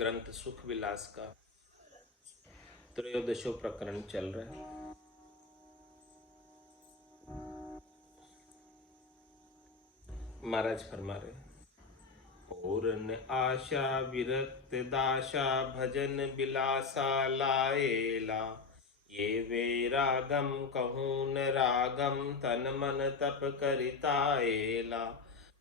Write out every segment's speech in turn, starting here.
ग्रंथ सुख विलास का त्रयोदशो प्रकरण चल रहा है। महाराज फरमा रहे, और न आशा विरक्त दाशा भजन बिलासा लाएला, ये वे रागम कहूँ न रागम तन मन तप करिताएला,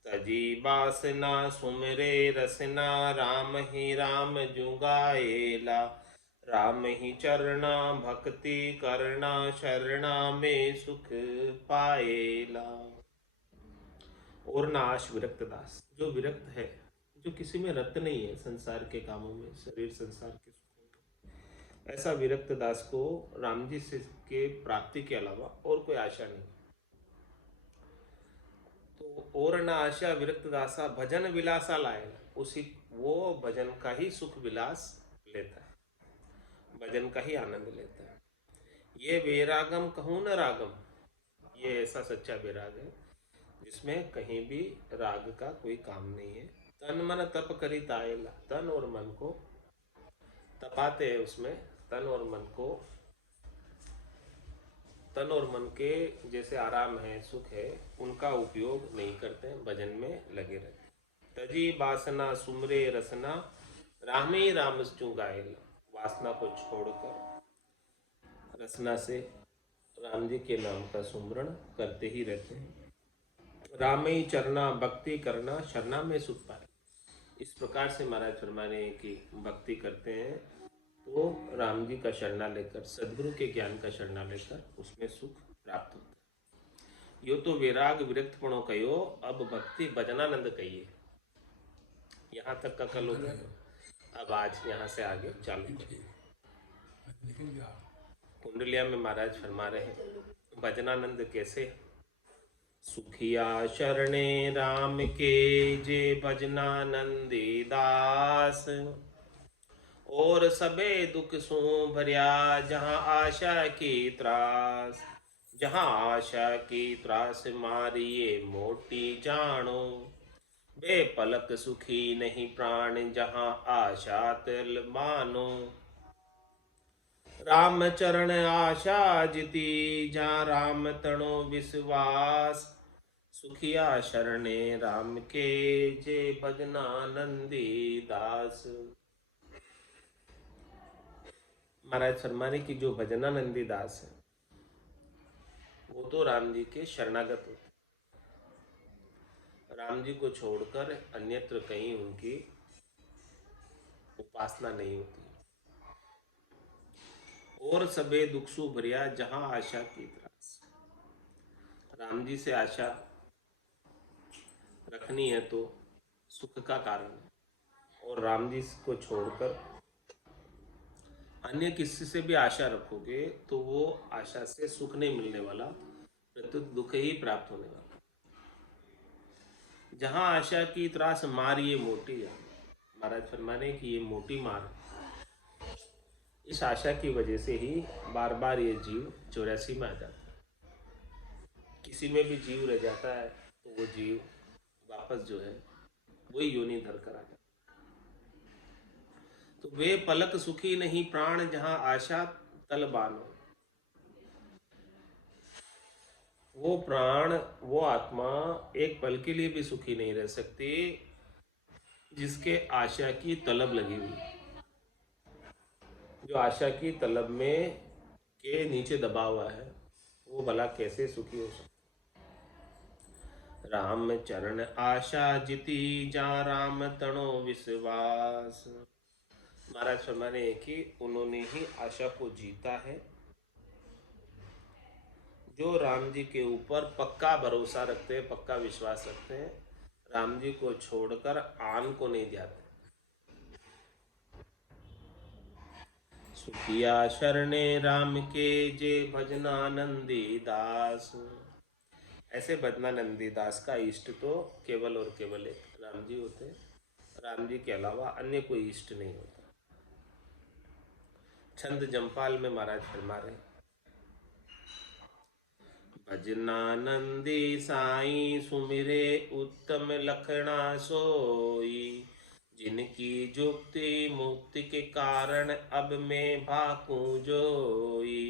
तजी बासना सुमरे रसना राम ही राम जुगाएला, राम ही चरना भक्ति करना शरणा में सुख पाएला। और नाश विरक्त दास, जो विरक्त है, जो किसी में रत नहीं है, संसार के कामों में, शरीर संसार के सुखों में, ऐसा विरक्त दास को राम जी से के प्राप्ति के अलावा और कोई आशा नहीं। तो और न आशा विरक्त दासा भजन विलासा लाए, उसी वो भजन का ही सुख विलास लेता है, भजन का ही आनंद लेता है। ये वैरागम कहूँ न रागम, ये ऐसा सच्चा वैराग है जिसमें कहीं भी राग का कोई काम नहीं है। तन मन तप करी ताएला, तन और मन को तपाते हैं, उसमें तन और मन को, तन और मन के जैसे आराम है, सुख है, उनका उपयोग नहीं करते, भजन में लगे रहते। तजी बासना सुमरे रसना रामे राम चुंगाएला, वासना को छोड़कर रसना से राम जी के नाम का सुमरण करते ही रहते हैं। राम ही चरना भक्ति करना शरणा में सुख पाए। इस प्रकार से महाराज फरमाने की भक्ति करते हैं तो राम जी का शरणा लेकर, सदगुरु के ज्ञान का शरणा लेकर उसमें सुख प्राप्त होता है। यो तो वैराग विरक्तपणों कहो, अब भक्ति भजनानंद कहिए। यहाँ तक का कल हो गया, अब आज यहाँ से आगे चालू करिए। कुंडलिया में महाराज फरमा रहे हैं भजनानंद कैसे। सुखिया शरणे राम के जे भजनानंदी दास, और सबे दुख सो भरिया जहाँ आशा की त्रास, जहाँ आशा की त्रास मारिए मोटी जानो, बेपलक सुखी नहीं प्राण जहाँ आशा तिल मानो, राम चरण आशा जिती जहाँ राम तणो विश्वास, सुखिया शरणे राम के जे भजनानंदी दास। महाराज फरमाने की जो भजनानंदी दास है वो तो राम जी के शरणागत होते, राम जी को छोड़कर अन्यत्र कहीं उनकी उपासना नहीं होती। और सबे दुख सु भरिया जहां आशा की त्रास, राम जी से आशा रखनी है तो सुख का कारण है, और राम जी को छोड़कर अन्य किसी से भी आशा रखोगे तो वो आशा से सुख नहीं मिलने वाला, प्रत्युत दुख ही प्राप्त होने वाला। जहां आशा की त्रास मार ये मोटी है, महाराज फरमाने की ये मोटी मार, इस आशा की वजह से ही बार बार ये जीव 84 में आ जाता है। किसी में भी जीव रह जाता है तो वो जीव वापस जो है वही योनि धर कर आ जाता है। तो वे पलक सुखी नहीं प्राण जहां आशा तल बानो, वो प्राण, वो आत्मा एक पल के लिए भी सुखी नहीं रह सकती जिसके आशा की तलब लगी हुई, जो आशा की तलब में के नीचे दबा हुआ है, वो भला कैसे सुखी हो सकता। राम चरण आशा जिती जा राम तणो विश्वास, महाराज फरमाने कि उन्होंने ही आशा को जीता है जो राम जी के ऊपर पक्का भरोसा रखते हैं, पक्का विश्वास रखते हैं, राम जी को छोड़कर आन को नहीं जाते। सुखिया शरणे राम के जे भजनानंदी दास, ऐसे भजनानंदी दास का इष्ट तो केवल और केवल एक राम जी होते हैं, राम जी के अलावा अन्य कोई इष्ट नहीं होता। छंद जमपाल में महाराज फरमा रहे, भजनानंदी साई सुमिरे उत्तम लखना सोई, जिनकी जुक्ति मुक्ति के कारण अब मैं भाकूं जोई।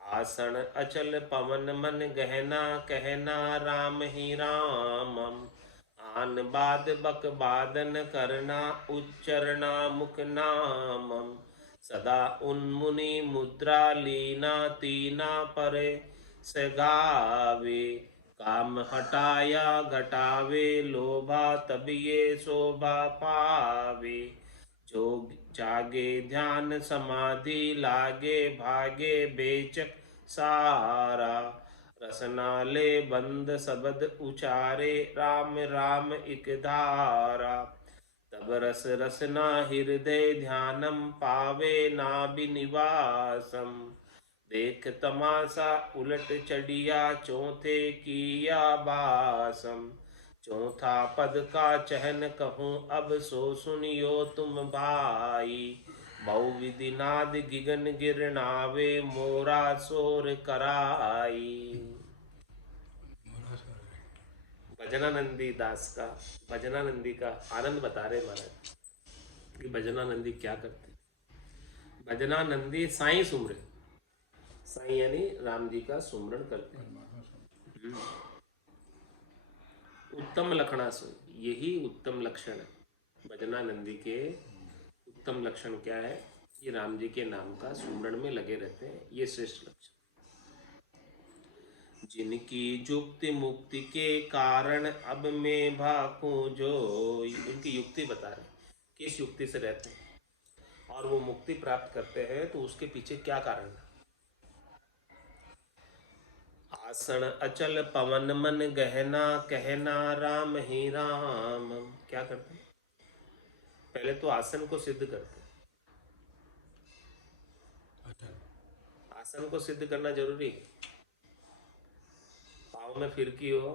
आसन अचल पवन मन गहना कहना राम ही रामम। आन बाद बक बादन करना उच्चरना मुख नामम। सदा उन्मुनि मुद्रा लीना तीना परे सगावे। काम हटाया घटावे लोभा तब ये शोभा पावे। जो जागे ध्यान समाधि लागे भागे बेचक सारा। रसना ले बंद शब्द उचारे राम राम इक धारा। तब रस रसना हृदय ध्यानम पावे नाभिनिवासम। देख तमाशा उलट चढ़िया चौथे किया बासम। चौथा पद का चहन कहूँ अब सो सुनियो तुम भाई। बहुविधि नाद गिगन गिरनावे मोरा शोर कराई। भजनानंदी दास का भजनानंदी का आनंद बता रहे महाराज कि भजनानंदी क्या करते। भजनानंदी साईं सुमरे, साईं यानी राम जी का सुमरण करते हैं। उत्तम लक्षणा सुन, यही उत्तम लक्षण है। भजनानंदी के उत्तम लक्षण क्या है? ये राम जी के नाम का सुमरण में लगे रहते हैं, ये श्रेष्ठ लक्षण। जिनकी जुक्ति मुक्ति के कारण अब मैं भाकूं जो, इनकी युक्ति बता रहे किस युक्ति से रहते हैं और वो मुक्ति प्राप्त करते हैं तो उसके पीछे क्या कारण है। आसन अचल पवन मन गहना कहना राम ही राम। क्या करते हैं? पहले तो आसन को सिद्ध करते हैं। आसन को सिद्ध करना जरूरी है। पाँव में फिरकी हो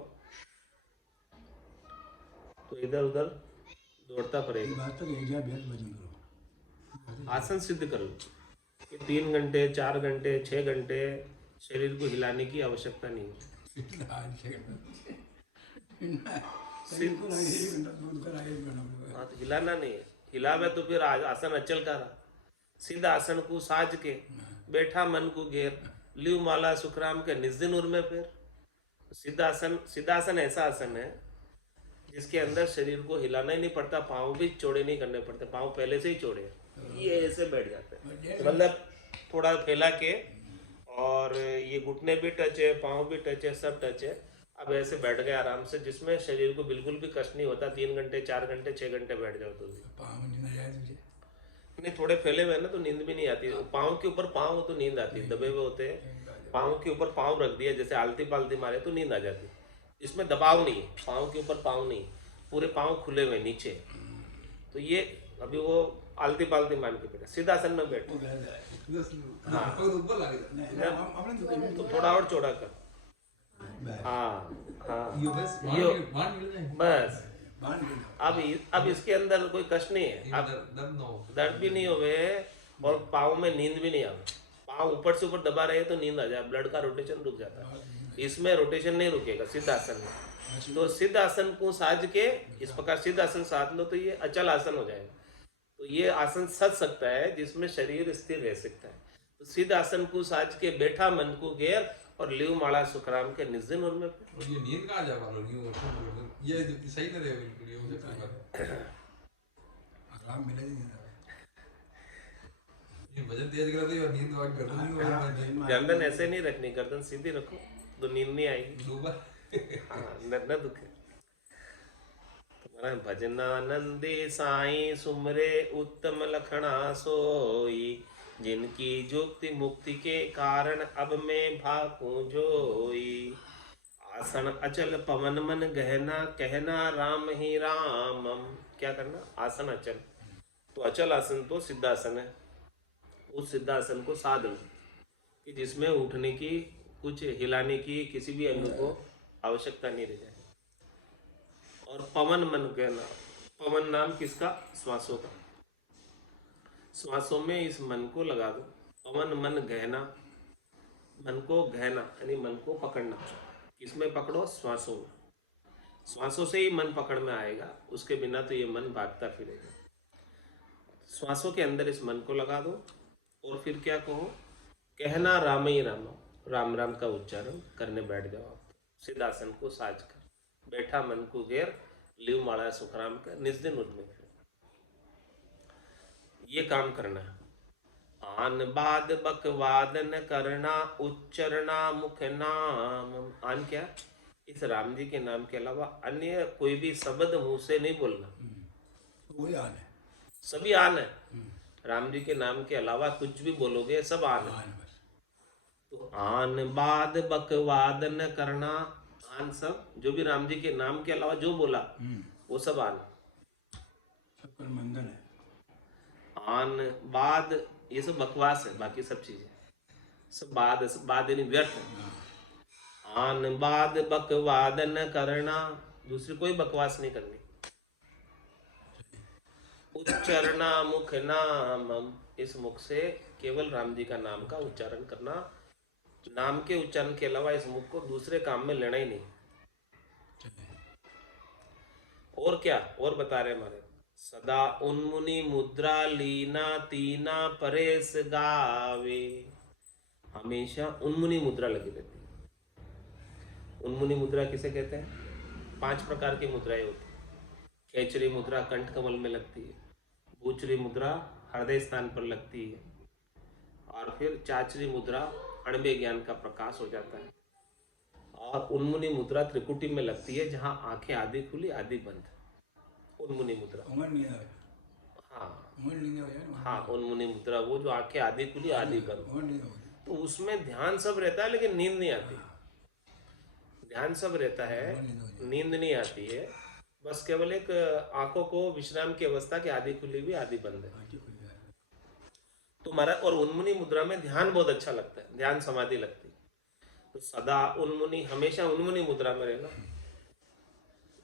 तो इधर उधर दौड़ता पड़ेगा। आसन सिद्ध करो कि 3 घंटे 4 घंटे 6 घंटे शरीर को हिलाने की आवश्यकता नहीं है। हाँ तो हिलाना नहीं है, हिलावे तो फिर आसन अचल का रहा। सिद्ध आसन को साज के बैठा मन को घेर लियो माला सुखराम के निज दिन उर में। फिर सिद्धासन ऐसा आसन है जिसके अंदर शरीर को हिलाना ही नहीं पड़ता, पाँव भी चौड़े नहीं करने पड़ते, पाँव पहले से ही चौड़े हैं, ये ऐसे बैठ जाते हैं। मतलब थोड़ा फैला के और ये घुटने भी टच है, पाँव भी टच है, सब टच है। अब ऐसे बैठ गए आराम से, जिसमें शरीर को बिल्कुल भी कष्ट नहीं होता। 3 घंटे 4 घंटे 6 घंटे बैठ जाओ तो नहीं, थोड़े फैले हुए ना तो नींद भी नहीं आती। पाँव के ऊपर पाँव तो नींद आती, दबे हुए होते हैं। पाँव के ऊपर पाँव रख दिया जैसे आलती पालती मारे तो नींद आ जाती। इसमें दबाव नहीं है, पाँव के ऊपर पाँव नहीं, पूरे पाँव खुले हुए नीचे। तो ये अभी वो आलती पालती मान के बैठे, सीधासन में बैठो। हाँ तो थोड़ा और चौड़ा कर। हाँ हाँ यो बस। अब इसके अंदर कोई कष्ट नहीं है, अब दर्द भी नहीं होवे और पाँव में नींद भी नहीं आवे। पाँव ऊपर से ऊपर दबा रहे तो नींद आ जाए, ब्लड का रोटेशन रुक जाता है। इसमें रोटेशन नहीं रुकेगा सिद्ध आसन में। तो सिद्ध आसन को साज के इस प्रकार सिद्ध आसन साध लो तो ये अचल आसन हो जाएगा। तो ये आसन सज सकता है जिसमें शरीर स्थिर रह सकता है। तो सिद्ध आसन को साज के बैठा मन को घेर और लिव माला सुखराम के निज दिन उनमें। ये नींद कहाँ जा वाला ये सही ना रहे बिल्कुल, ये मुझे आराम मिले नहीं। ये वजन तेज कर दे और नींद वाक कर दो। गर्दन ऐसे नहीं रखनी, गर्दन सीधी रखो तो नींद नहीं आएगी। हाँ न दुखे। तुम्हारा भजनानंदी साईं सुमरे उत्तम लखना सोई। जिनकी जुक्ति मुक्ति के कारण अब मैं भाकूं जोई। आसन अचल पवन मन गहना कहना राम ही रामम। क्या करना? आसन अचल, तो अचल आसन तो सिद्धासन है। उस सिद्धासन को साध लो कि जिसमें उठने की, कुछ हिलाने की किसी भी अंग को आवश्यकता नहीं रह जाए। और पवन मन कहना, पवन नाम किसका? श्वासों का। श्वासों में इस मन को लगा दो। पवन मन गहना, मन को गहना यानी मन को पकड़ना। किसमें पकड़ो? श्वासों में। श्वासों से ही मन पकड़ में आएगा, उसके बिना तो ये मन भागता फिरेगा। श्वासों के अंदर इस मन को लगा दो और फिर क्या कहो, कहना राम ही राम, राम राम का उच्चारण करने बैठ जाओ। आप सिद्धासन को साज कर बैठा मन को घेर, लिव माड़ा सुखराम का निज दिन उद्में फिर। ये काम करना है। आन बाद बकवाद न करना, उच्चरणा मुख नाम। आन क्या, इस राम जी के नाम के अलावा अन्य कोई भी शब्द मुंह से नहीं बोलना। वही आन है। सभी आन है। राम जी के नाम के अलावा कुछ भी बोलोगे सब आन है। आन है बस। तो आन बाद बकवाद न करना, आन सब जो भी राम जी के नाम के अलावा जो बोला वो सब आन। सब कर मंदन है। आन बाद ये सब बकवास है, बाकी सब चीजें सब बाद यानी व्यर्थ है। आन बाद बकवाद न करना, दूसरी कोई बकवास नहीं करनी। उच्चरणा मुख नाम, इस मुख से केवल राम जी का नाम का उच्चारण करना। नाम के उच्चारण के अलावा इस मुख को दूसरे काम में लेना ही नहीं। और क्या और बता रहे हमारे, सदा उन्मुनि मुद्रा लीना तीना परेश गावे। हमेशा उन्मुनि मुद्रा लगी रहती है। उन्मुनि मुद्रा किसे कहते हैं? 5 प्रकार की मुद्राएं होती है। खेचरी मुद्रा कंठ कमल में लगती है, बूचरी मुद्रा हृदय स्थान पर लगती है, और फिर चाचरी मुद्रा अणबे ज्ञान का प्रकाश हो जाता है, और उन्मुनि मुद्रा त्रिकुटी में लगती है जहां आंखें आधी खुली आधी बंद। उन्मुनि मुद्रा, उमर नहीं आया। हाँ उमर नहीं आया। हाँ, उन्मुनि मुद्रा वो जो आंखें आधी खुली आधी बंद। उमर नहीं आया। तो उसमें ध्यान सब रहता है लेकिन नींद नहीं आती। ध्यान सब रहता है, नींद नहीं आती है। बस केवल एक आंखों को विश्राम की अवस्था की आधी खुली हुई आधी बंद है। तो महाराज, और उन्मुनि मुद्रा में ध्यान बहुत अच्छा लगता है, ध्यान समाधि लगती है। तो सदा उन्मुनि, हमेशा उन्मुनि मुद्रा में रहना,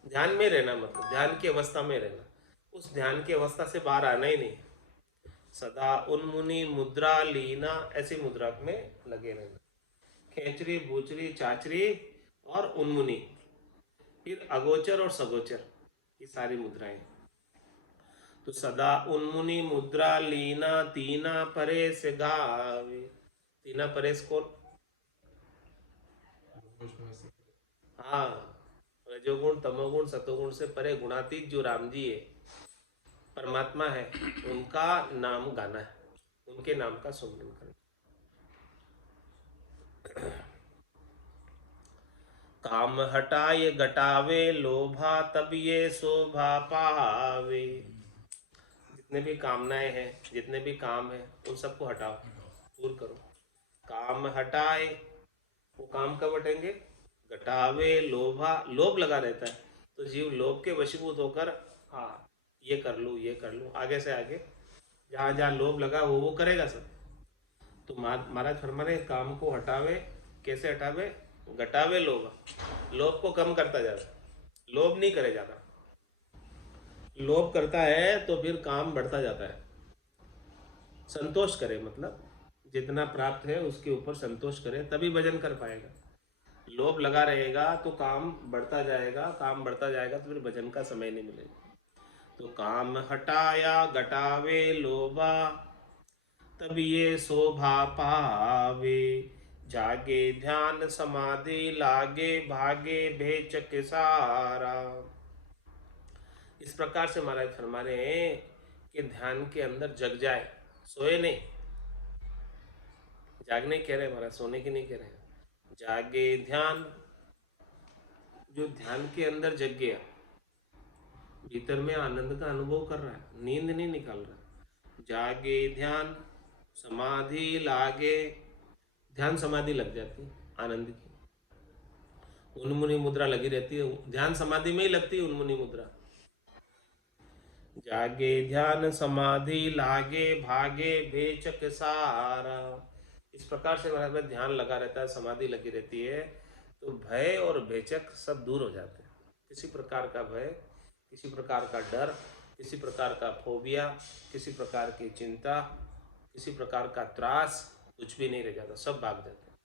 ध्यान में रहना, मतलब ध्यान की अवस्था में रहना, उस ध्यान की अवस्था से बाहर आना ही नहीं। सदा उन्मुनि मुद्रा लीना, ऐसी मुद्रा में लगे रहना। खेचरी बूचरी चाचरी और उन्मुनि, फिर अगोचर और सगोचर, ये सारी मुद्राएं। तो सदा उन्मुनि मुद्रा लीना तीना परेश गावे। तीना परेश कौन? हाँ, रजोगुण तमोगुण सतोगुण से परे गुणातीत जो राम जी है, परमात्मा है, उनका नाम गाना है, उनके नाम का सुमरन करना। काम हटाए घटावे लोभा, तब ये शोभा पावे। जितने भी कामनाएं हैं, जितने भी काम है, उन सबको हटाओ, दूर करो। काम हटाए, वो काम कब हटेंगे? घटावे लोभा, लोभ लगा रहता है तो जीव लोभ के वशीभूत होकर, हाँ ये कर लूँ ये कर लूँ, आगे से आगे जहाँ जहाँ लोभ लगा वो करेगा सब। तो महाराज फरमा रहे काम को हटावे। कैसे हटावे? घटावे लोभ, लोभ को कम करता जाता, लोभ नहीं करे जाता। लोभ करता है तो फिर काम बढ़ता जाता है। संतोष करे, मतलब जितना प्राप्त है उसके ऊपर संतोष करे, तभी भजन कर पाएगा। लोभ लगा रहेगा तो काम बढ़ता जाएगा, काम बढ़ता जाएगा तो फिर भजन का समय नहीं मिलेगा। तो काम हटाया घटावे लोभा, तब ये शोभा पावे। जागे ध्यान समाधि लागे, भागे भेचक सारा। इस प्रकार से महाराज फरमा रहे हैं कि ध्यान के अंदर जग जाए, सोए नहीं। जागने कह रहे हैं महाराज, सोने की नहीं कह रहे हैं। जागे ध्यान, जो ध्यान के अंदर जग गया, भीतर में आनंद का अनुभव कर रहा है, नींद नहीं निकाल रहा। जागे ध्यान समाधि लागे, ध्यान समाधि लग जाती है आनंद की। उन्मुनि मुद्रा लगी रहती है, ध्यान समाधि में ही लगती है उन्मुनि मुद्रा। जागे ध्यान समाधि लागे, भागे भेचक सारा। इस प्रकार से महाराज में ध्यान लगा रहता है, समाधि लगी रहती है, तो भय और भेचक सब दूर हो जाते हैं। किसी प्रकार का भय, किसी प्रकार का डर, किसी प्रकार का फोबिया, किसी प्रकार की चिंता, किसी प्रकार का त्रास, कुछ भी नहीं रह जाता, सब भाग जाते हैं।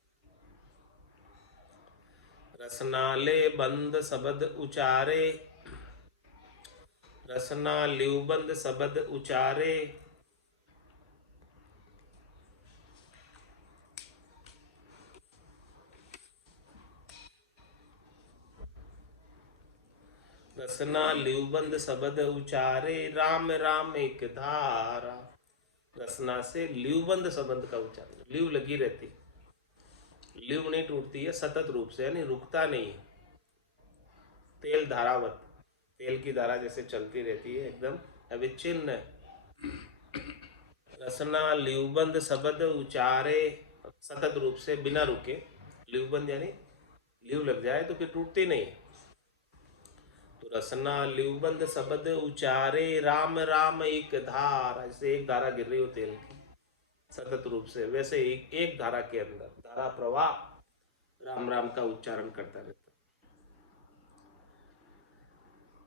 रसनाले बंद शब्द उचारे, रसना लिवबंद शब्द उचारे, रसना लिवबंद शब्द उचारे राम राम एक धारा। रसना से लिवबंद शब्द का उच्चारण, लिव लगी रहती, लिव नहीं टूटती है सतत रूप से, यानी रुकता नहीं है। तेल धारावत, तेल की धारा जैसे चलती रहती है, एकदम अविच्छिन्न है। रसना लिवबंद शब्द उचारे, सतत रूप से बिना रुके। लिवबंद यानी लिव लग जाए तो फिर टूटती नहीं है। तो रसना लिवबंद शब्द उचारे राम राम एक धारा, जैसे एक धारा गिर रही हो तेल की सतत रूप से, वैसे एक धारा के अंदर धारा प्रवाह राम राम का उच्चारण करता रहता।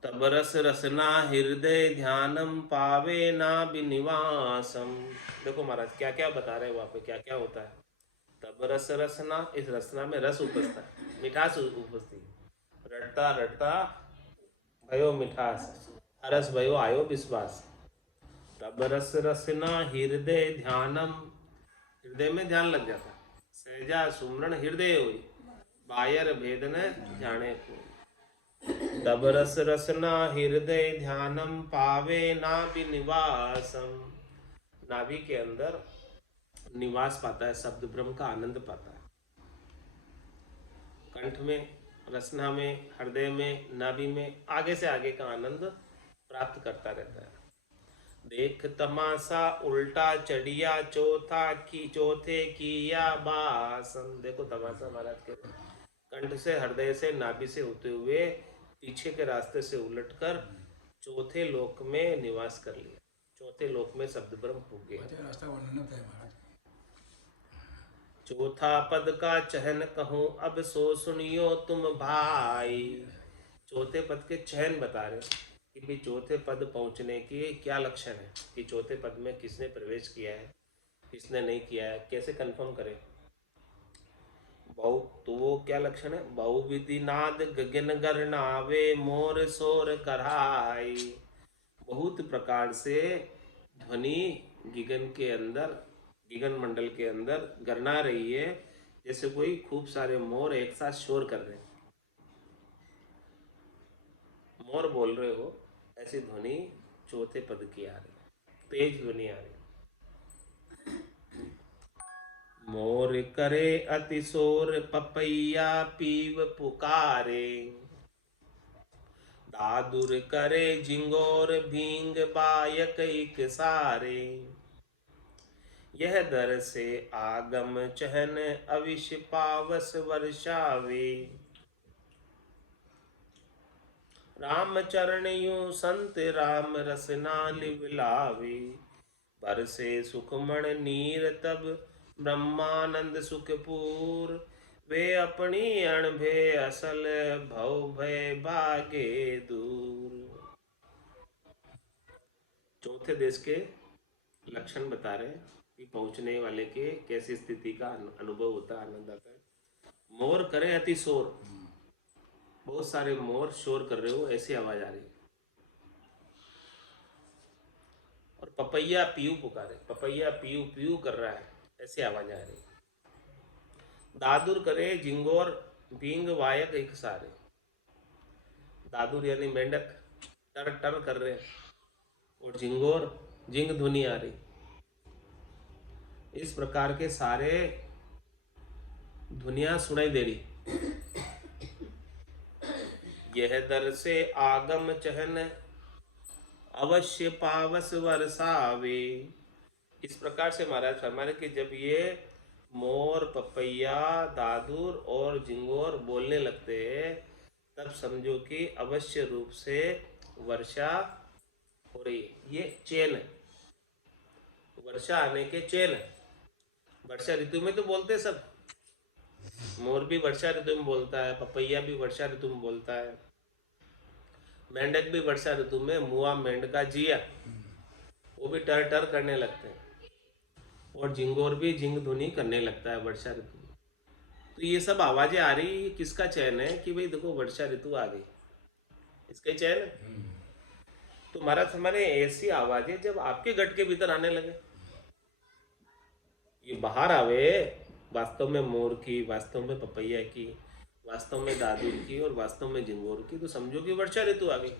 तब रस रसना हृदय ध्यानम पावे ना बिनिवासम। देखो महाराज क्या क्या बता रहे हैं वहां पे, क्या क्या होता है। तब रस रसना, इस रसना में रस उपजता है, मिठास उपजती है। रटता रटता भयो मिठास, अरस भयो आयो विश्वास। तब रस रसना हृदय ध्यानम, हृदय में ध्यान लग जाता। सहजा सुमरण हृदय होई, बायर भेद न जाने को। तब रस रसना हृदय ध्यानम पावे नाभि निवासम। नाभि के अंदर निवास पाता है, शब्द ब्रह्म का आनंद पाता है। कंठ में, रसना में, हृदय में, नाभि में आगे से आगे का आनंद प्राप्त करता रहता है। देख तमाशा उल्टा चढ़िया चौथा की चौथे किया बासन। देखो तमाशा महाराज के कंठ से, हृदय से, नाभि से होते हुए पीछे के रास्ते से उलटकर चौथे लोक में निवास कर लिया, चौथे लोक में शब्द ब्रह्म हो गया। रास्ता वर्णन होता है महाराज। चौथा पद का चहन कहूं अब सो सुनियो तुम भाई। चौथे पद के चहन बता रहे कि भाई चौथे पद पहुंचने की क्या लक्षण है, कि चौथे पद में किसने प्रवेश किया है, किसने नहीं किया है, कैसे कंफर्म करें। बहु, तो वो क्या लक्षण है। बहुविधि नाद गगन गरनावे मोर शोर कराई। बहुत प्रकार से ध्वनि गगन के अंदर, गगन मंडल के अंदर गरना रही है, जैसे कोई खूब सारे मोर एक साथ शोर कर रहे हैं, मोर बोल रहे हो, ऐसी ध्वनि चौथे पद की आ रही, तेज ध्वनि आ रही। मोर करे अतिशोर पपैया पीव पुकारे। दादुर करे जिंगोर भींग बायक एक सारे। यह दर से आगम चहन अविश पावस वर्षावे। राम चरण यूं संत राम रसना लिवलावे। बरसे सुखमण नीर तब ब्रह्मानंद सुखपूर। वे अपनी अणभे असल भव भय भागे दूर। चौथे देश के लक्षण बता रहे हैं कि पहुंचने वाले के कैसी स्थिति का अनुभव होता है, आनंद आता है। मोर करे अति शोर, बहुत सारे मोर शोर कर रहे हो ऐसी आवाज आ रही है। और पपैया पीयू पुकारे, पपैया पीयू पीयू कर रहा है ऐसी आवाज आ रही। दादुर करे जिंगोर भींग वायक एक सारे। दादुर यानी मेंढक टर टर कर रहे हैं, और जिंगोर जिंग ध्वनि आ रही। इस प्रकार के सारे ध्वनियां सुनाई दे रही। यह दर से आगम चहन अवश्य पावस वर्षावे। इस प्रकार से महाराज फरमाने कि जब ये मोर, पपैया, दादुर और जिंगोर बोलने लगते हैं, तब समझो कि अवश्य रूप से वर्षा हो रही है। ये चैन है, वर्षा आने के चैन है। वर्षा ऋतु में तो बोलते सब, मोर भी वर्षा ऋतु में बोलता है, पपैया भी वर्षा ऋतु में बोलता है, मेंढक भी वर्षा ऋतु में मुआ मेंढका जिया वो भी टर टर करने लगते हैं, और जिंगोर भी जिंग ध्वनि करने लगता है वर्षा ऋतु में। तो ये सब आवाजें आ रही, किसका चयन है कि भाई देखो वर्षा ऋतु आ गई, इसका चयन है। तो महाराज हमारे ऐसी आवाजें जब आपके गट के भीतर आने लगे, ये बाहर आवे, वास्तव में मोर की, वास्तव में पपैया की, वास्तव में दादुर की और वास्तव में जिंगोर की, तो समझो कि वर्षा ऋतु आ गई।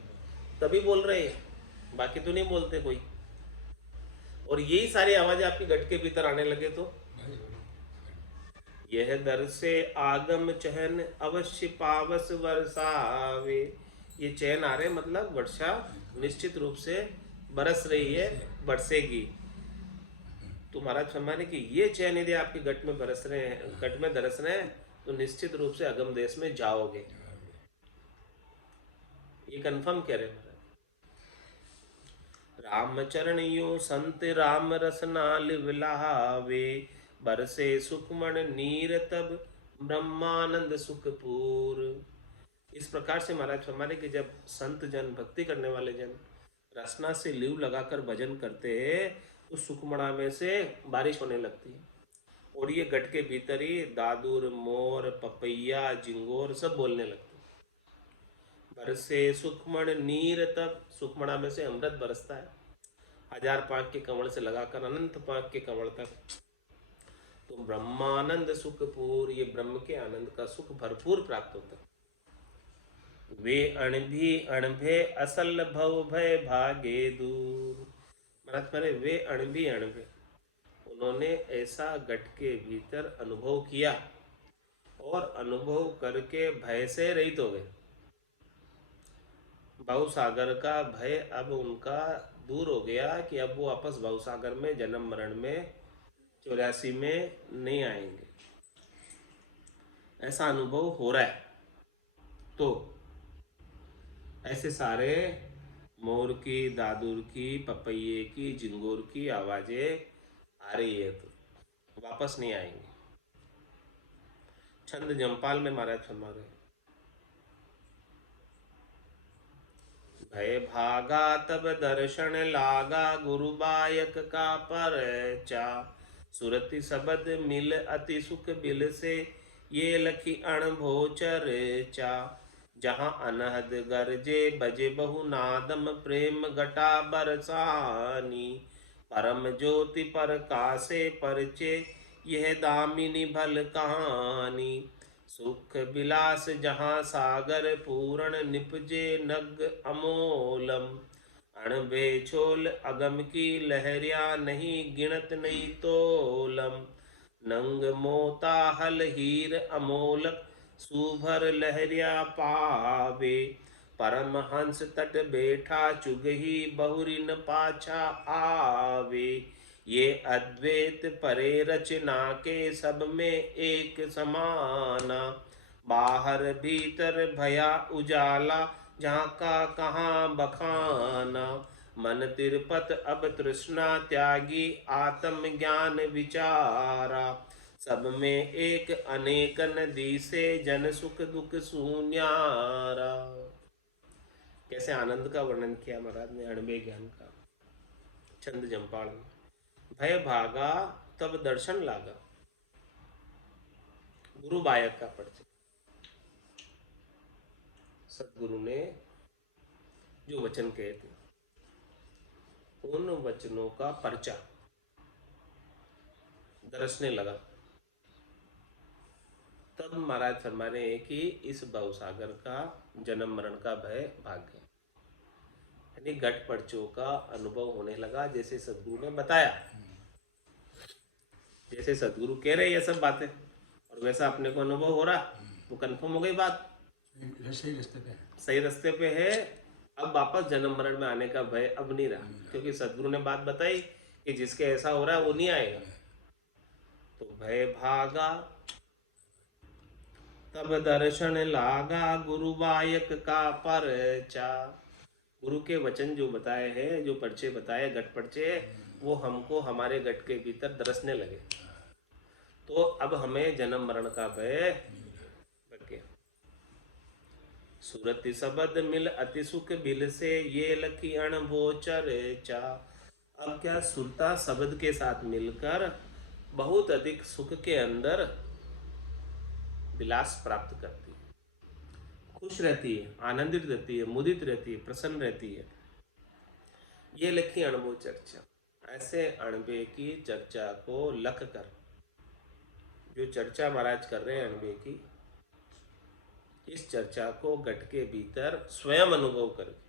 तभी बोल रहे हैं, बाकी तो नहीं बोलते कोई। और यही सारी आवाजें आपकी गट के भीतर आने लगे तो भाई यह दर से आगम चहन अवश्य पावस वर्षावे। ये चैन आ रहे मतलब वर्षा निश्चित रूप से बरस रही है, बरसेगी। तो महाराज फरमाने कि ये चैन यदि आपके गट में बरस रहे हैं, गट में दरस रहे हैं, तो निश्चित रूप से अगम देश में जाओगे। ये कंफर्म कह रहे हैं महाराज। रामचरण यो संत राम रसना लिवलावे, बरसे सुखमण नीर तब ब्रह्मानंद सुखपूर। इस प्रकार से महाराज फरमाने कि जब संत जन, भक्ति करने वाले जन रसना से लीव लगाकर भजन करते हैं, तो सुखमणा में से बारिश होने लगती है। और ये गट के भीतर ही दादुर, मोर, पपैया, जिंगोर सब बोलने लगते हैं। बरसे सुखमण नीर तब, सुखमणा में से अमृत बरसता है, 1000 पांख के कमल से लगाकर अनंत पांख के कमल तक। तो ब्रह्मानंद सुखपूर, ये ब्रह्म के आनंद का सुख भरपूर प्राप्त होता है। वे अणभी अणभे असल भव भय भागे दूर। महाराज मारे वे अणभी अणभे, उन्होंने ऐसा गट के भीतर अनुभव किया और अनुभव करके भय से रहित हो गए। भवसागर का भय अब उनका दूर हो गया कि अब वो वापस भवसागर में जन्म मरण में 84 में नहीं आएंगे, ऐसा अनुभव हो रहा है। तो ऐसे सारे मोर की, दादुर की, पपैये की, जिंगोर की आवाजें आ रही है, तो वापस नहीं आएंगे। छंद जमपाल में महाराज फरमा रहे हैं, भय भागा तब दर्शन लागा, गुरु बायक का परचा, सुरति सबद मिल अति सुख बिल से, ये लखी अणभोचर चा। जहाँ अनहद गरजे बजे बहु नादम, प्रेम घटा बरसानी, परम ज्योति पर कासे परचे, यह दामिनी भल कहानी। सुख विलास जहाँ सागर पूर्ण, निपजे नग अमोलम, अणबे छोल अगम की लहरिया, नहीं गिनत नहीं तोलम। नंग मोता हल हीर अमोलक, सुभर लहरिया पावे, परम हंस तट बैठा चुगही, बहुरी न पाछा आवे। ये अद्वैत परे रचना के, सब में एक समाना, बाहर भीतर भया उजाला, जहाँ का कहाँ बखाना। मन तिरपत अब तृष्णा त्यागी, आत्म ज्ञान विचारा, सब में एक अनेक नदी से, जन सुख दुख शून्यारा। कैसे आनंद का वर्णन किया महाराज ने अणबे ज्ञान का छंद जमपाल में। भय भागा तब दर्शन लागा, गुरु बायक का परिचय। सदगुरु ने जो वचन कहे थे, उन वचनों का पर्चा दरसने लगा। तब महाराज फरमा रहे हैं कि इस भवसागर का जन्म मरण का भय भाग गया, यानी घट पर्चों का अनुभव होने लगा, जैसे सदगुरु ने बताया। जैसे सदगुरु कह रहे हैं ये सब बातें और वैसा अपने को अनुभव हो रहा, वो कंफर्म हो गई बात, सही रास्ते पे है। सही रास्ते पे है। अब वापस जन्म मरण में आने का भय अब नहीं रहा, क्योंकि सदगुरु ने बात बताई कि जिसके ऐसा हो रहा है वो नहीं आएगा। तो भय भागा तब दर्शन लागा, गुरु बायक का परचा। गुरु के वचन जो बताए हैं, जो पर्चे बताए, गट पर्चे, वो हमको हमारे गट के भीतर दरसने लगे। तो अब हमें जन्म मरण का भय भग गया। सुरति सबद मिल अति सुख बिल से, ये लखी अणभोचर चा। अब क्या सुरता शब्द के साथ मिलकर बहुत अधिक सुख के अंदर विलास प्राप्त करती है, खुश रहती है, आनंदित रहती है, मुदित रहती है, प्रसन्न रहती है। ये लिखी अणबो चर्चा। ऐसे अणबे की चर्चा को लख कर, जो चर्चा महाराज कर रहे हैं अणबे की, इस चर्चा को गट के भीतर स्वयं अनुभव करके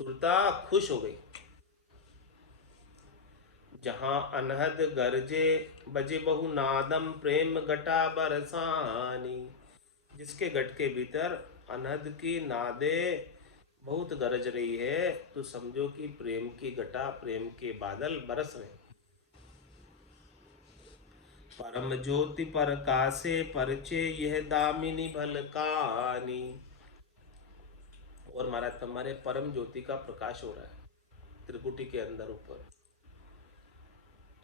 सुरता खुश हो गई। जहां अनहद गरजे बजे बहु नादम प्रेम घटा बरसानी। जिसके गट के भीतर अनहद की नादे बहुत गरज रही है, तो समझो कि प्रेम की घटा, प्रेम के बादल बरस रहे। परम ज्योति प्रकाशे परचे यह दामिनी भलकानी। और महाराज तुम्हारे परम ज्योति का प्रकाश हो रहा है त्रिकुटी के अंदर ऊपर।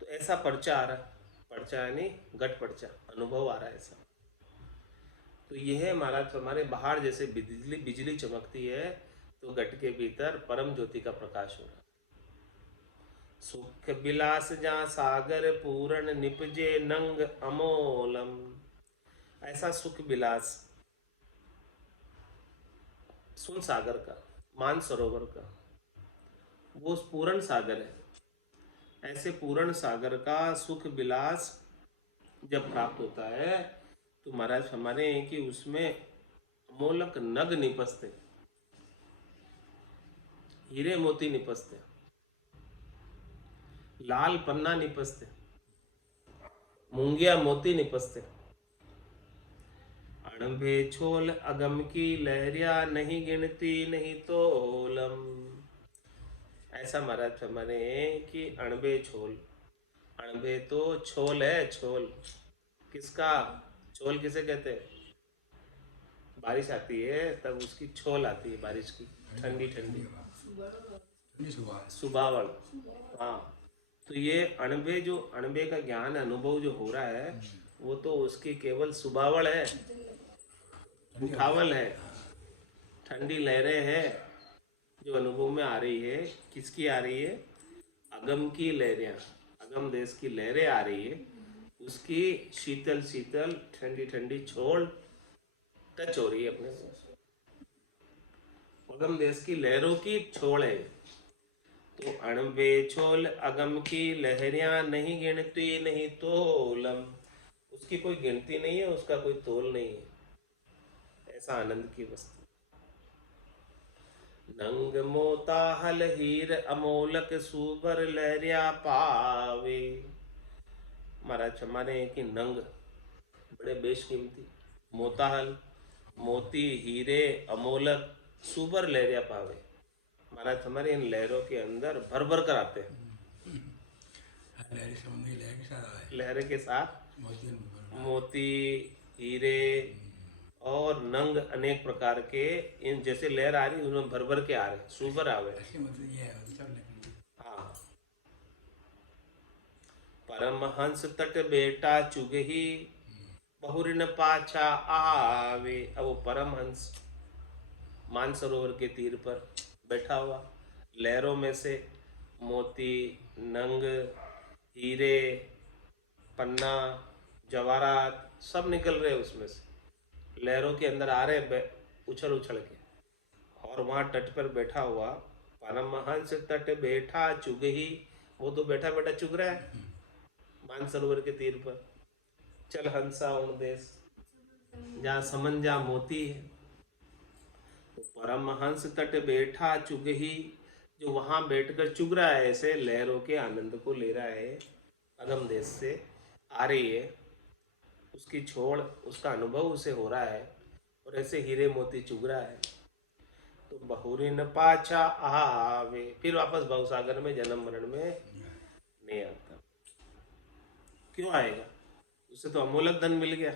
तो ऐसा पर्चा आ रहा है, पर्चा यानी घट पर्चा, अनुभव आ रहा है ऐसा। तो यह महाराज तुम्हारे बाहर जैसे बिजली बिजली चमकती है, तो घट के भीतर परम ज्योति का प्रकाश हो रहा है। सुख विलास जहाँ सागर पूर्ण निपजे नंग अमोलम। ऐसा सुख विलास सुन सागर का, मान सरोवर का, वो पूर्ण सागर है। ऐसे पूर्ण सागर का सुख विलास जब प्राप्त होता है, तो महाराज हमारे कि उसमें अमोलक नग निपसते, हीरे मोती निपसते, लाल पन्ना निपसते, मूंगिया मोती निपसते। अणभे छोल अगम की लहरिया नहीं गिनती नहीं तोलम। ऐसा महाराज हमारे कि अणबे छोल, अणबे तो छोल है, छोल किसका, छोल किसे कहते हैं? बारिश आती है तब उसकी छोल आती है, बारिश की ठंडी ठंडी सुबावड़। हाँ, तो ये अणबे, जो अणबे का ज्ञान अनुभव जो हो रहा है, वो तो उसकी केवल सुबावड़ है, उठावल है, ठंडी लहरें हैं जो अनुभव में आ रही है। किसकी आ रही है? अगम की लहरें, अगम देश की लहरें आ रही है, उसकी शीतल शीतल ठंडी ठंडी छोड़ टच हो रही है अपने से। अगम देश की लहरों की छोड़ है। तो अणबे छोल अगम की लहरियां नहीं गिनती नहीं तोलम। उसकी कोई गिनती नहीं है, उसका कोई तोल नहीं है। ऐसा आनंद की वस्तु। नंग मोता हल हीर अमोलक सुबर लहरिया पावे। महाराज हमारे कि नंग बड़े बेशकीमती, मोताहल मोती हीरे अमोलक सुबर लहरिया पावे। महाराज हमारे इन लहरों के अंदर भर भर कर आते हैं, लहरें समुद्री लहर के साथ आए, लहरें के साथ मोती में मोती हीरे और नंग अनेक प्रकार के, इन जैसे लहर आ रही उनमें भर भर के आ रहे, सुबर आवे। ऐसे मतलब ये है उत्तर लेकिन हाँ, परमहंस तट बेटा चुगही बहुरिन पाछा आवे। अब वो परमहंस मानसरोवर के तीर पर बैठा हुआ, लहरों में से मोती, नंग, हीरे, पन्ना, जवाहरात सब निकल रहे उसमें से, लहरों के अंदर आ रहे उछल उछल के। और वहाँ तट पर बैठा हुआ परमहंस तट बैठा चुगही, वो तो बैठा बैठा चुग रहा है मानसरोवर के तीर पर। चल हंसा उन देश जहाँ समन जहाँ मोती है। तो परमहंस तट बैठा चुगही, जो वहाँ बैठकर चुग रहा है, ऐसे लहरों के आनंद को ले रहा है, अगम देश से आ रही है, उसकी छोड़, उसका अनुभव उसे हो रहा है, और ऐसे हीरे मोती चुग रहा है। तो बहुरिन पाछा आवे, फिर वापस भवसागर में जन्म मरण में नहीं आता। क्यों आएगा? उसे तो अमोलक धन मिल गया।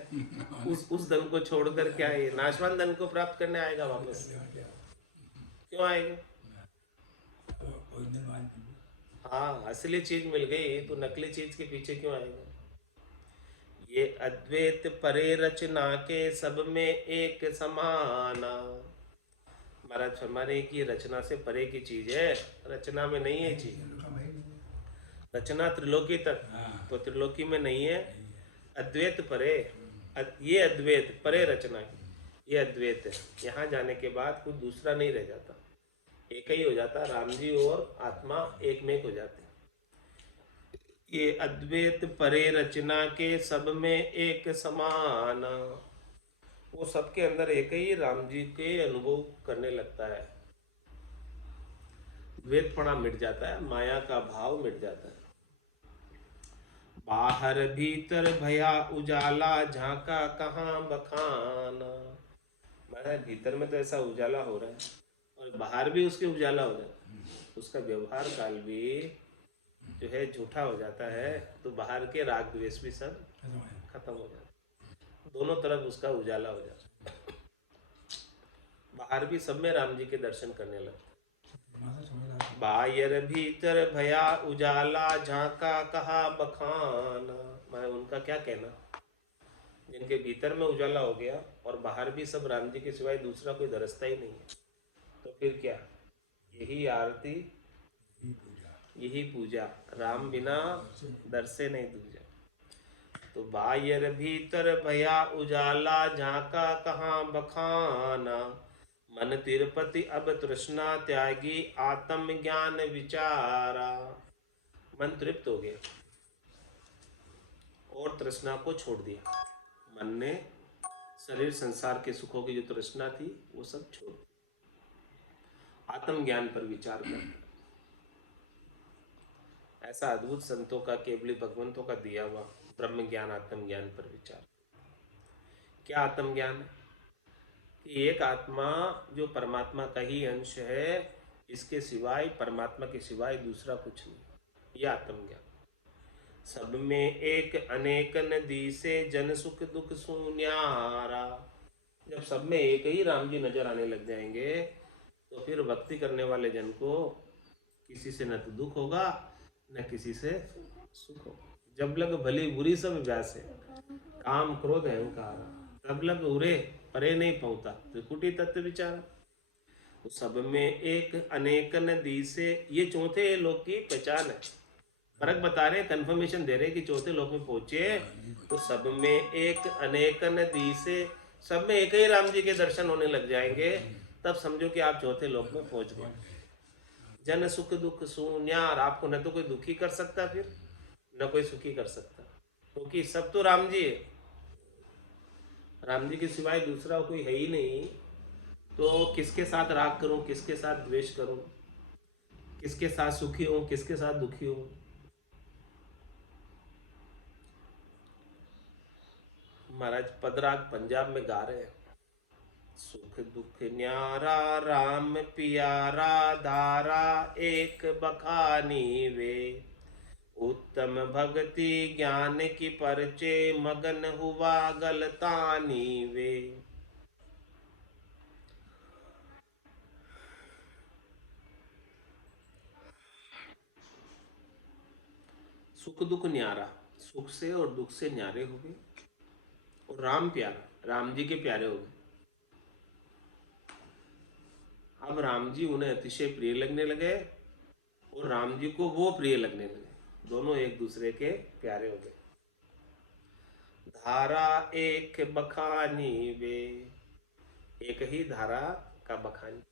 उस धन को छोड़कर क्या ये नाशवान धन को प्राप्त करने आएगा वापस? क्यों आएगा? हाँ, असली चीज मिल गई तो नकली चीज के पीछे क्यों आएगा? ये अद्वैत परे रचना के सब में एक समाना। महाराज हमारे की रचना से परे की चीज है, रचना में नहीं है चीज। रचना त्रिलोकी तक, तो त्रिलोकी में नहीं है। अद्वैत परे, ये अद्वैत परे रचना की, ये अद्वैत है। यहाँ जाने के बाद कुछ दूसरा नहीं रह जाता, एक ही हो जाता। राम जी और आत्मा एक में एक हो जाते हैं। ये अद्वैत परे रचना के सब में एक समान, वो सबके अंदर एक ही राम जी के अनुभव करने लगता है। द्वैतपणा मिट जाता है, माया का भाव मिट जाता है। बाहर भीतर भया उजाला, झांका कहाँ बखाना। महाराज भीतर में तो ऐसा उजाला हो रहा है और बाहर भी उसके उजाला हो जाता है, उसका व्यवहार काल भी जो है झूठा हो जाता है, तो बाहर के राग द्वेष भी सब खत्म हो जाता है, दोनों तरफ उसका उजाला हो जाता है। बाहर भी सब में राम जी के दर्शन करने लगते। बाहर भीतर भया उजाला, झांका कहा बखाना। मैं उनका क्या कहना, जिनके भीतर में उजाला हो गया और बाहर भी सब राम जी के सिवाय दूसरा कोई दरसता ही नहीं है, तो फिर क्या, यही आरती यही पूजा, राम बिना दरसे नहीं दूजा। तो बाहर भीतर भया उजाला, झांका कहाँ बखाना। मन तिरुपति अब तृष्णा त्यागी, आत्म ज्ञान विचारा। मन तृप्त हो गया और तृष्णा को छोड़ दिया। मन ने शरीर संसार के सुखों की जो तृष्णा थी वो सब छोड़ दी, आत्म ज्ञान पर विचार कर। ऐसा अद्भुत संतों का, केवली भगवंतों का दिया हुआ ब्रह्म ज्ञान, आत्म ज्ञान पर विचार। क्या आत्म ज्ञान है कि एक आत्मा जो परमात्मा का ही अंश है, इसके सिवाय, परमात्मा के सिवाय दूसरा कुछ नहीं, यह आत्म ज्ञान। सब में एक अनेक नदी से, जन सुख दुख सुन्यारा। जब सब में एक ही राम जी नजर आने लग जाएंगे तो फिर भक्ति करने वाले जन को किसी से न तो दुख होगा न किसी से सुख होगा। जब लग भली बुरी सब व्यासे, काम क्रोध अहंकार, तब लग उरे परे नहीं पहुंचा, त्रिकुटी तत्व विचार। सब में एक अनेक नदी से, ये चौथे लोक की पहचान है। फर्क बता रहे, कंफर्मेशन दे रहे कि चौथे लोक में पहुंचे तो सब में एक अनेक नदी से, सब में एक ही राम जी के दर्शन होने लग जाएंगे, तब समझो कि आप चौथे लोक में पहुंच गए। जन सुख दुख शून्यार, आपको न तो कोई दुखी कर सकता फिर न कोई सुखी कर सकता, क्योंकि सब तो राम जी है, राम जी के सिवाय दूसरा कोई है ही नहीं। तो किसके साथ राग करूं, किसके साथ द्वेष करूं, किसके साथ सुखी हूं, किसके साथ दुखी हूं। महाराज पदराग पंजाब में गा रहे हैं, सुख दुख न्यारा राम पियारा, धारा एक बखानी वे, उत्तम भक्ति ज्ञान की परचे, मगन हुआ गलतानी वे। सुख दुख न्यारा, सुख से और दुख से न्यारे हो गए, और राम प्यारा, राम जी के प्यारे हो गए। अब राम जी उन्हें अतिशय प्रिय लगने लगे और राम जी को वो प्रिय लगने लगे, दोनों एक दूसरे के प्यारे हो गए। धारा एक बखानी वे, एक ही धारा का बखानी।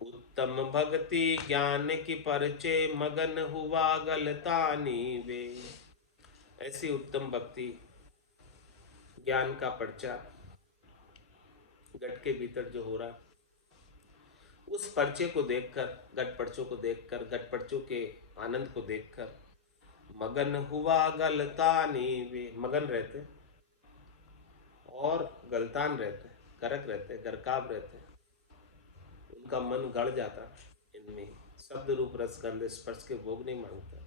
उत्तम भक्ति ज्ञान की परचे, मगन हुआ गलतानी वे। ऐसी उत्तम भक्ति ज्ञान का पर्चा गट के भीतर जो हो रहा, उस पर्चे को देखकर, गट पर्चों को देखकर, गट पर्चों के आनंद को देखकर, मगन हुआ गलतानी वे, मगन रहते और गलतान रहते, करक रहते, गरकाब रहते, उनका मन गड़ जाता इनमें, शब्द रूप रस गंध स्पर्श के भोग नहीं मांगता।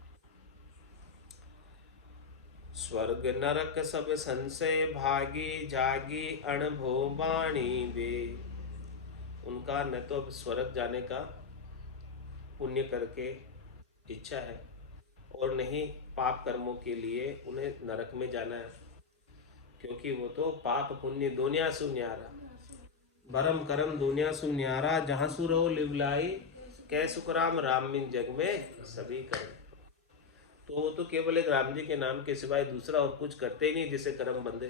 स्वर्ग नरक सब संशय भागी, जागी अणभो बाणी वे। उनका न तो अब स्वर्ग जाने का पुण्य करके इच्छा है और नहीं पाप कर्मों के लिए उन्हें नरक में जाना है, क्योंकि वो तो पाप पुण्य दुनिया सुन्यारा, भरम करम दुनिया सुन्यारा, जहाँ सु रहो लिवलाई, कै सुखराम राम बिन जग में सभी कर्म। तो वो तो केवल एक राम जी के नाम के सिवाय दूसरा और कुछ करते ही नहीं जिसे कर्म बंधे।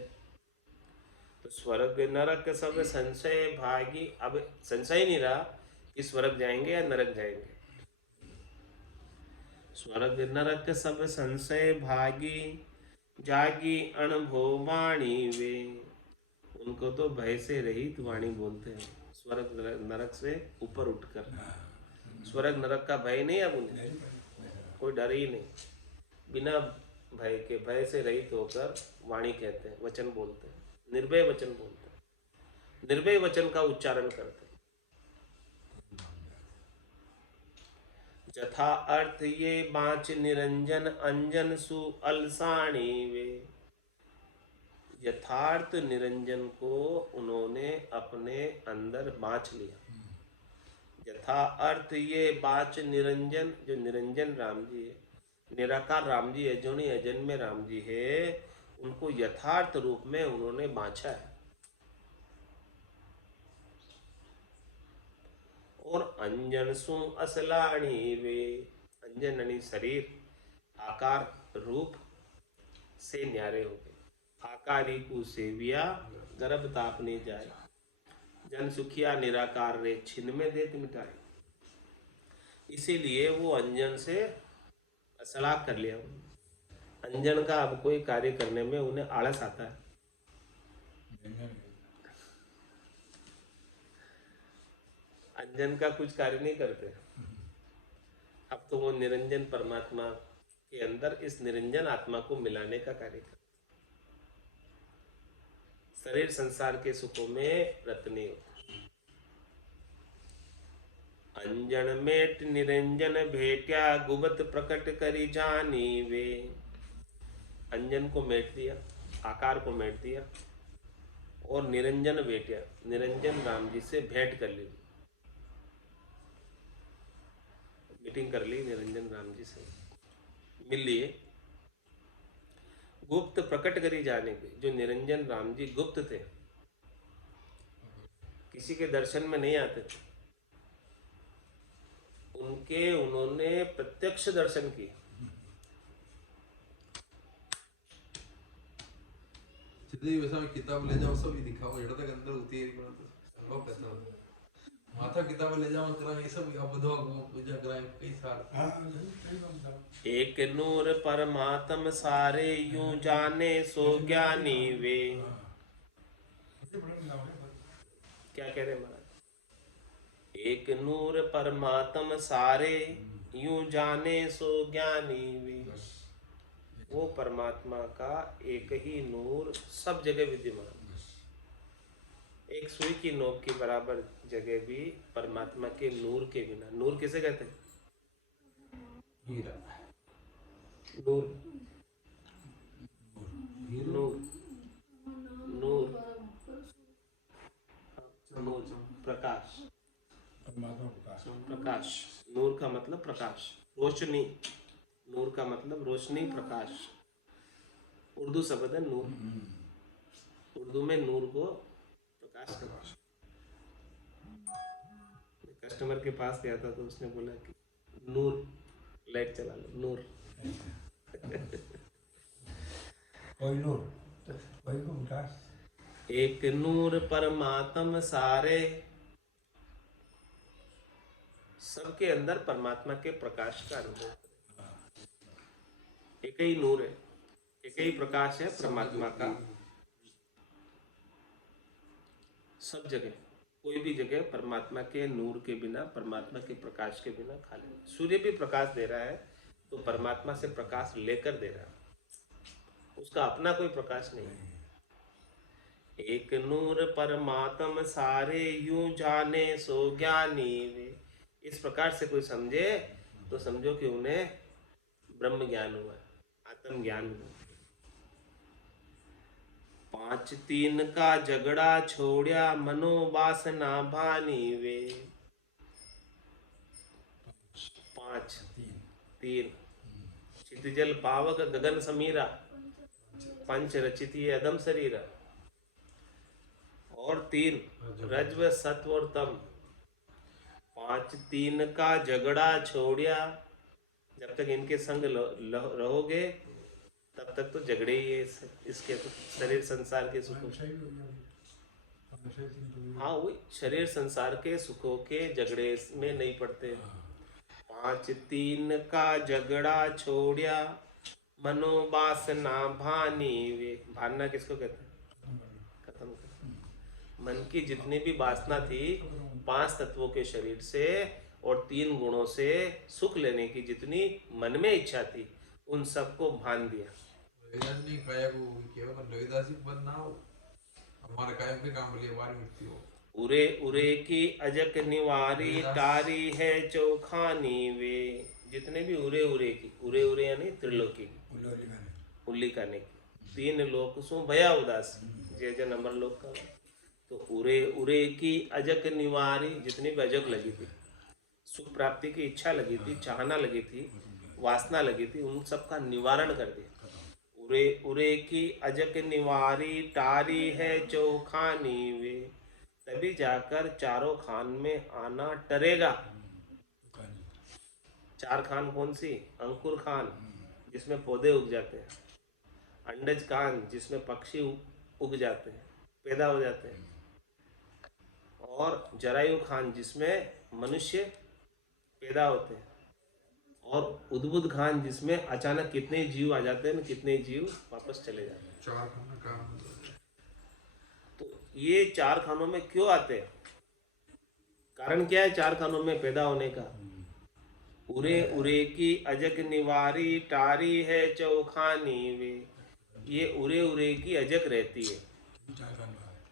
तो स्वर्ग नरक सब संशय भागी, अब संशय नहीं रहा कि स्वर्ग जाएंगे या नरक जाएंगे। स्वर्ग नरक सब संशय भागी, जागी अणभो वाणी वे। उनको तो भय से रहित वाणी बोलते हैं, स्वर्ग नरक से ऊपर उठकर। स्वर्ग नरक का भय नहीं अब उन्हें, कोई डर ही नहीं। बिना भय के, भय से रहित होकर वाणी कहते हैं, वचन बोलते हैं, निर्भय वचन बोलते हैं, निर्भय वचन का उच्चारण करते हैं। जथा अर्थ ये बाँच निरंजन अंजन सु अलसाणी वे। यथार्थ निरंजन को उन्होंने अपने अंदर बाँच लिया। यथा अर्थ ये बाँच निरंजन, जो निरंजन राम जी है, निराकार राम जी है, जो नहीं अजन्मे राम जी है, उनको यथार्थ रूप में उन्होंने बाँचा है। और अंजन सु असलाणी वे, अंजन यानी शरीर, आकार, रूप से न्यारे हो गए। आकारी को सेविया गर्भ तापने जाए, जन सुखिया निराकार रे छिन में देत मिटाए। इसीलिए वो अंजन से असला कर लिया। अंजन का अब कोई कार्य करने में उन्हें आलस आता है। अंजन का कुछ कार्य नहीं करते। अब तो वो निरंजन परमात्मा के अंदर इस निरंजन आत्मा को मिलाने का कार्य करते। शरीर संसार के सुखों में रत नहीं होता। अंजन मेट निरंजन भेट्या गुबत प्रकट करी जानी वे। अंजन को मेट दिया, आकार को मेट दिया, और निरंजन भेट्या, निरंजन राम जी से भेंट कर ली, मीटिंग कर ली निरंजन राम जी से, मिल लिए। गुप्त प्रकट करी जाने के, जो निरंजन राम जी गुप्त थे, किसी के दर्शन में नहीं आते थे, उनके उन्होंने प्रत्यक्ष दर्शन किए। जितनी वैसा में किताब ले जाओ सब ही दिखाओ, जड़ा तक अंदर होती है संभव कैसा होता है। माथा किताब ले जाओ करा ये सब अब दो पूजा कराए कई साल। एक नूर परमात्म सारे यूं जाने सो ज्ञानी वे। क्या कह रहे महाराज? एक नूर परमात्म सारे यूं जाने सो ज्ञानी वे। वो परमात्मा का एक ही नूर सब जगह विद्यमान। एक सुई की नोक के बराबर जगह भी परमात्मा के नूर के बिना, नूर किसे कहते हैं? हीरा, नूर, नूर, नूर, नूर, प्रकाश, प्रकाश। नूर का मतलब प्रकाश, रोशनी। नूर का मतलब रोशनी, प्रकाश। उर्दू शब्द है नूर। उर्दू में नूर को प्रकाश का। कस्टमर के पास गया था तो उसने बोला कि नूर लाइट चला लो, नूर। कोई नूर, कोई को विकास। एक नूर परमात्म सारे, सबके अंदर परमात्मा के प्रकाश का अनुभव। एक ही नूर है, एक ही प्रकाश है परमात्मा का। सब जगह, कोई भी जगह परमात्मा के नूर के बिना, परमात्मा के प्रकाश के बिना खाली। सूर्य भी प्रकाश दे रहा है तो परमात्मा से प्रकाश लेकर दे रहा है, उसका अपना कोई प्रकाश नहीं है। एक नूर परमात्म सारे यूं जाने सो ज्ञानी वे। इस प्रकार से कोई समझे तो समझो कि उन्हें ब्रह्म ज्ञान हुआ, आत्म ज्ञान हुआ। पांच तीन का झगड़ा छोड़िया मनोवासना भानी वे। पांच तीन, क्षितिजल पावक गगन समीरा, पंच रचित ये अदम शरीरा। और तीन, रज्व सत्व और तम। पांच तीन का झगड़ा छोड़िया, जब तक इनके संग रहोगे तब तक तो झगड़े ही है इसके तो शरीर संसार के सुखों। हाँ वही, शरीर संसार के सुखों के झगड़े में नहीं पड़ते। पांच तीन का झगड़ा छोड़िया मनोवासना भानी वे। भानना किसको कहते हैं? खत्म कर। मन की जितनी भी वासना थी 5 तत्वों के शरीर से और 3 गुणों से सुख लेने की जितनी मन में इच्छा थी उन सबको भान दिया। लोहिदास ने काया को केवल लोहिदास ही पद ना हो, हमारे कायम के काम के लिए बार मृत्यु हो। उरे उरे की अजक निवारी टारी है चौखानी वे। जितने भी उरे उरे की, उरे उरे यानी त्रिलोकी की, उल्ली करने की, 3 लोक सु भया उदास जय जय नंबर लोक का। तो उरे उरे की अजक निवारी, जितनी भी अजक लगी थी, सुख प्राप्ति की इच्छा लगी थी, चाहना लगी थी, वासना लगी थी, उन सब का निवारण कर दिया। उरे उरे की अजक निवारी टारी है चौखानी वे। तभी जाकर चारों खान में आना टरेगा। 4 खान कौन सी? अंकुर खान जिसमें पौधे उग जाते हैं, अंडज खान जिसमें पक्षी उग जाते हैं, पैदा हो जाते हैं, और जरायु खान जिसमें मनुष्य पैदा होते हैं, और उद्बुद्ध खान जिसमें अचानक कितने जीव आ जाते हैं, कितने जीव वापस चले जाते हैं। 4 खाना काम। तो ये 4 खानों में क्यों आते हैं? कारण क्या है 4 खानों में पैदा होने का? उरे उरे की अजक निवारी टारी है चौखानी वे। ये उरे उरे की अजक रहती है,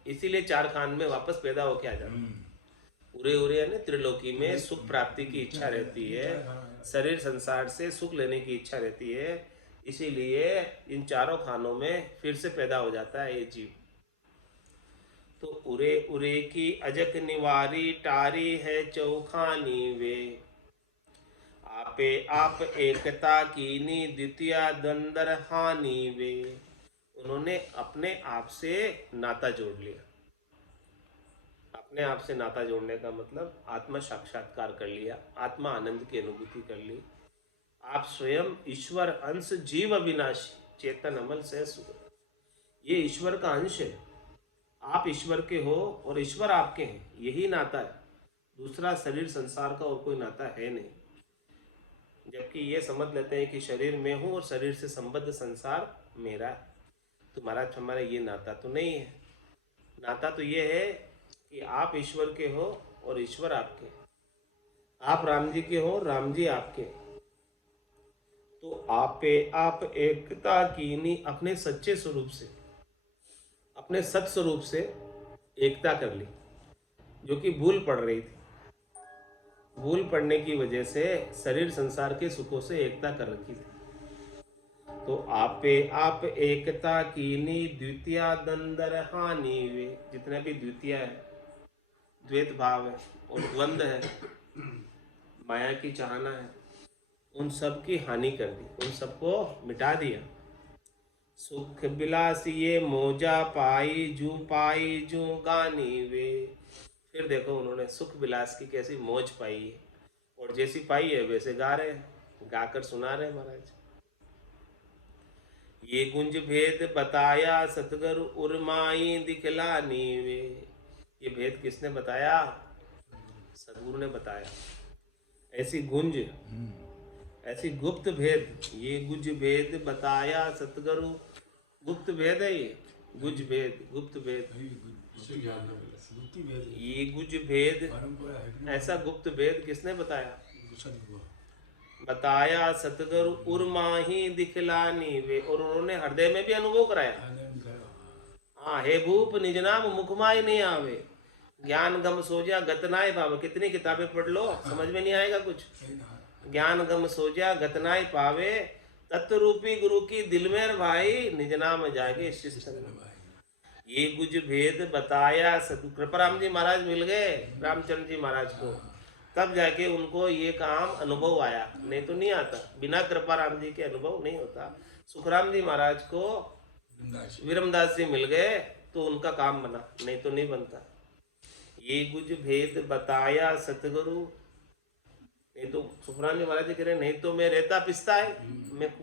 इसीलिए 4 खान में वापस पैदा होके आ जाते हैं। उरे उरे यानी त्रिलोकी में सुख प्राप्ति की इच्छा रहती है, शरीर संसार से सुख लेने की इच्छा रहती है, इसीलिए इन 4 खानों में फिर से पैदा हो जाता है ये जीव। तो उरे उरे की अजक निवारी टारी है चौखानी वे। आपे आप एकता कीनी द्वितीया दंदर हानि वे। उन्होंने अपने आप से नाता जोड़ लिया। अपने आप से नाता जोड़ने का मतलब आत्मा साक्षात्कार कर लिया, आत्मा आनंद की अनुभूति कर ली। आप स्वयं ईश्वर अंश जीव अविनाशी चेतन अमल से सुख। ये ईश्वर का अंश है, आप ईश्वर के हो और ईश्वर आपके हैं, यही नाता है। दूसरा शरीर संसार का और कोई नाता है नहीं। जबकि ये समझ लेते हैं कि शरीर में हूँ और शरीर से संबद्ध संसार मेरा है। तो महाराज हमारा ये नाता तो नहीं है। नाता तो ये है कि आप ईश्वर के हो और ईश्वर आपके, आप राम जी के हो, राम जी आपके। तो आपे आप एकता कीनी, अपने सच्चे स्वरूप से, अपने सत स्वरूप से एकता कर ली, जो कि भूल पड़ रही थी। भूल पड़ने की वजह से शरीर संसार के सुखों से एकता कर रखी थी। तो आपे आप एकता कीनी द्वितीया दंदर हानि वे। जितने भी द्वितीय है, द्वैत भाव है और द्वंद है, माया की चाहना है, उन सब की हानि कर दी, उन सबको मिटा दिया। सुख बिलास ये मोजा पाई जू गानी वे। फिर देखो उन्होंने सुख विलास की कैसी मौज पाई है, और जैसी पाई है वैसे गा रहे हैं, गाकर सुना रहे हैं महाराज। ये गुंज भेद बताया सतगुरु उर्माई दिखलानी वे। ये भेद किसने बताया? सतगुरु ने बताया। ऐसी गुंज, ऐसी गुप्त भेद, ये गुंज भेद बताया सतगुरु। गुप्त भेद है ये, गुंज भेद, गुप्त भेद। ये गुज भेद, ऐसा गुप्त भेद किसने बताया? बताया सतगुरु उर्माही दिखलानी वे। और उन्होंने हृदय में भी अनुभव कराया। हाँ, हे भूप निज नाम मुखमाई नहीं आवे, ज्ञान गम सोजा गतनाय पावे। कितनी किताबें पढ़ लो समझ में नहीं आएगा कुछ। ज्ञान गम सोजा गतनाय पावे, तत्व रूपी गुरु की दिल में भाई, निज नाम जागे शिष्ट। ये गुज भेद बताया सतगुरु। कृपाराम जी महाराज मिल गए रामचंद्र जी महाराज को, तब जाके उनको ये काम अनुभव आया, नहीं तो नहीं आता। बिना कृपाराम जी के अनुभव नहीं होता। सुखराम जी महाराज को विरमदास जी मिल गए तो उनका काम बना, नहीं तो नहीं बनता। ये गुज भेद बताया सतगुरु, नहीं तो सुखराम जी महाराज जी कह रहे नहीं तो मैं रहता पिसता है,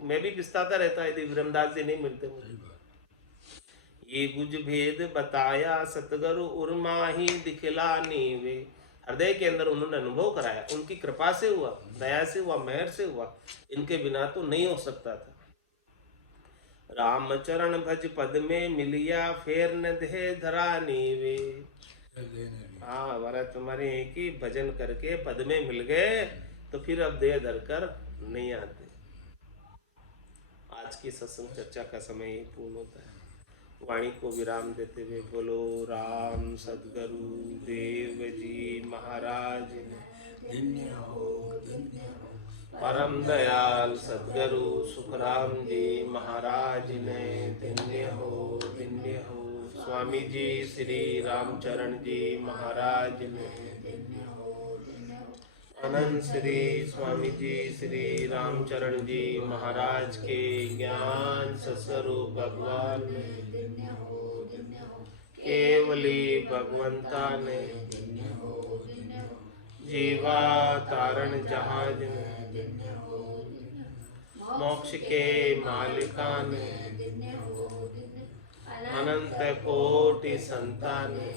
मैं भी पिसताता रहता यदि विरमदास जी नहीं मिलते मुझे। ये गुज भेद बताया सतगुरु उर्माही दिखलानी वे। हृदय के अंदर उन्होंने अनुभव कराया, उनकी कृपा से हुआ, दया से हुआ, मेहर से हुआ। इनके बिना तो नहीं हो सकता था। राम चरण भज पद में मिलिया, फेर न दे धरा नीवे। फिर देने भी हाँ महाराज तुम्हारे हैं कि भजन करके पद में मिल गए तो फिर अब देह धरकर नहीं आते। आज की सत्संग चर्चा का समय ही पूर्ण होता है। वाणी को विराम देते हुए बोलो राम सद्गुरु देव जी महाराज ने। धन्य हो, धन्य हो। परम दयाल सद्गुरु सुखराम जी महाराज ने। धन्य हो, धन्य हो। स्वामी जी श्री रामचरण जी महाराज ने। अनंत श्री स्वामी जी श्री रामचरण जी महाराज के ज्ञान सत्स्वरूप भगवान ने। केवली भगवंता ने। जीवा तारण जहाज ने। मोक्ष के मालिका ने। अनंत कोटि संतान ने।